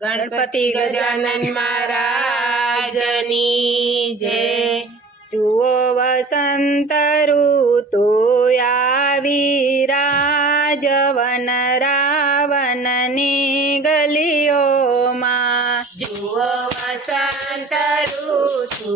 ગણપતિ ગજાનન મહારાજની જય। જુઓ વસંત ઋતુ આવી રાજવન રાવણની ગલીઓમાં। જુઓ વસંત ઋતુ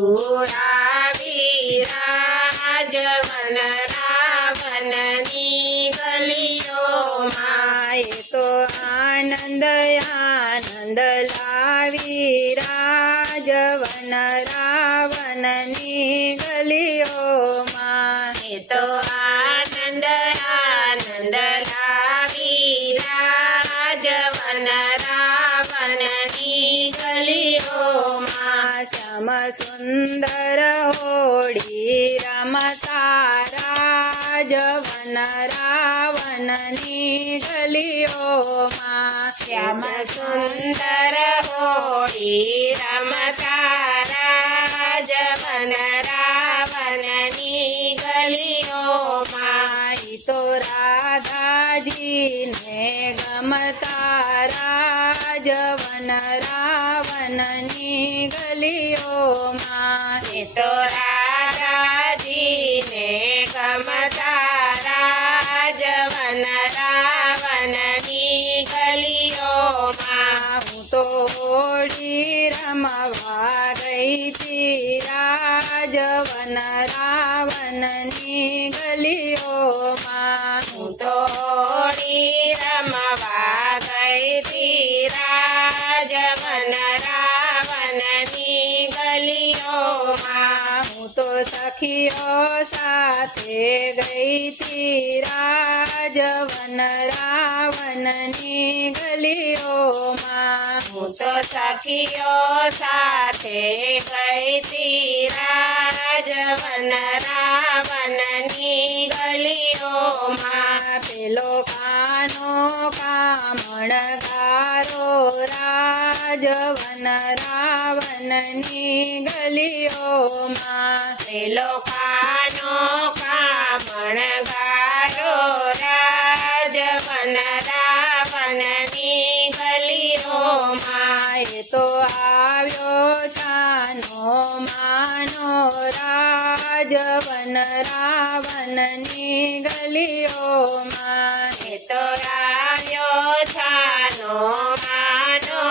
આવી રાજવન રાવણની ગલીઓમાં। એ તો આનંદ આનંદ લાવી રાજવન રાવણની ગલીઓમાં। એ તો આનંદ આનંદ લાવી રાજવન રાવણની ગલીઓમાં। શ્યામ સુંદર હોળી રમતા રાજવન રાવણની ગલીઓમાં। શ્યામ સુંદર હોળી રમતા રાજવન રાવણની ગલીઓમાં। ઈ તો રાધાજીને ગમતા રાજવન રાવણની ગલીઓમાં। એ તો રાધાજીને ગમતા રાજવન રાવણની ગલીઓમાં। હું તો હોળી રમવા ગઈ તી રાજવન રાવણની ગલીઓમાં। હું તો હોળી રમવા ગઈ તી રાજવન રાવણની ગલીઓમાં। હું તો સખીઓ સાથે ગઈ તી રાજવન રાવણની ગલીઓમાં। હું તો સખીઓ સાથે ગઈ તી રાજવન રાવણની ગલીઓમાં। પેલો કાનો કામણગારો રાજવન રાવણની ગલીઓમાં। પેલો કાનો કામણગારો રાજવન રાવણની ગલીઓમાં। એ તો આવ્યો છાનો માનો રાજવન રાવણની ગલીઓમાં। એ તો આવ્યો છાનો માનો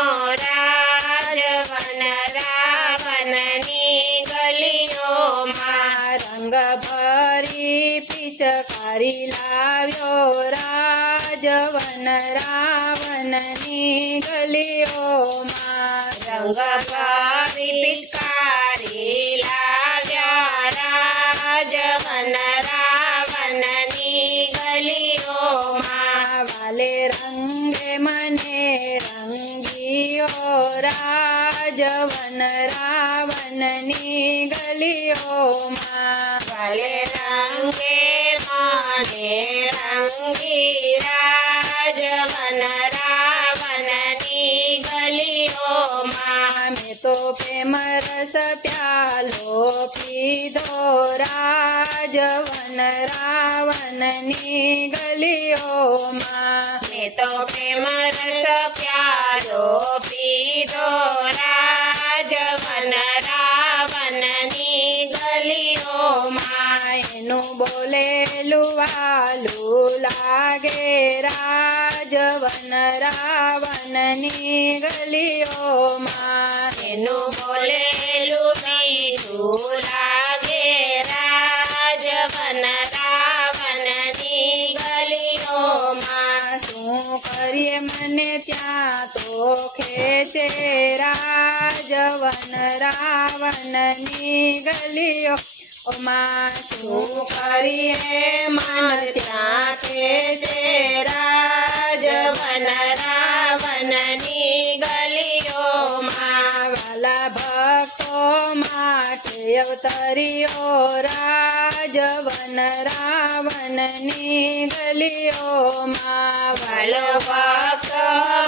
રાજવન રાવણની ગલીઓમાં। રંગ ભરી પિચકારી લાવ્યો રાજવન રાવણની ગલીઓમાં। રંગ ભરી પિચકારી લાવ્યા રાજવન રાવણની ગલીઓમાં। વાલે રંગે મને રંગીઓ રાજવન રાવણની ગલીઓમાં। વાલે રંગે મને રંગી રાજવન રાવણની ગલીઓમાં। મેં તો પ્રેમ રસ પ્યાલો પીધો રાજવન રાવણની ગલીઓમાં। મેં તો પ્રેમ રસ પ્યાલો પીધો રાજવન રાવણની ગલીઓમાં। એનું બોલેલું વાલું લાગે રાજવન રાવણની ગલીઓમાં। એનું બોલેલું મીઠું લાગે રાજવન રાવણની ગલીઓમાં। શું કરીએ મને ત્યાં તો ખેંચે રાજવન રાવણની ગલીઓમાં। શું કરીએ મન ત્યાં છે રાજવન રાવણની ગલીઓમાં। વાલા ભક્તો માટે અવતર્યો રાજવન રાવણની ગલીઓમાં। વાલો ભક્ત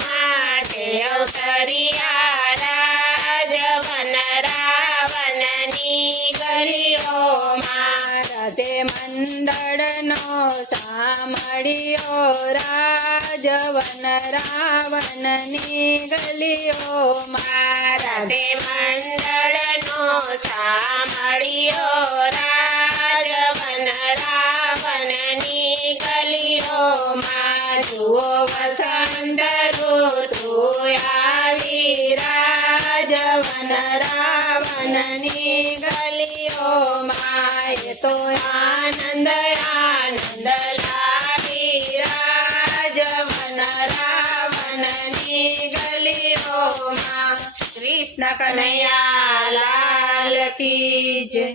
માટે અવતર્યા રાજવન રાવણની ગલીઓમાં। રાધે મંડળનો સાંભળ્યો રાજ રાજવન રાવણની ગલીઓમાં રાધે મંડળનો સાંભળ્યો રાજવન રાવણની ગલીઓમાં જુઓ વસંત ઋતુ આવી રાજવન રાવણની ગલીઓમાં એ તો આનંદ આનંદ લાવી રાજવન રાવણની ગલીઓમાં કૃષ્ણ કનૈયા લાલ કી જય.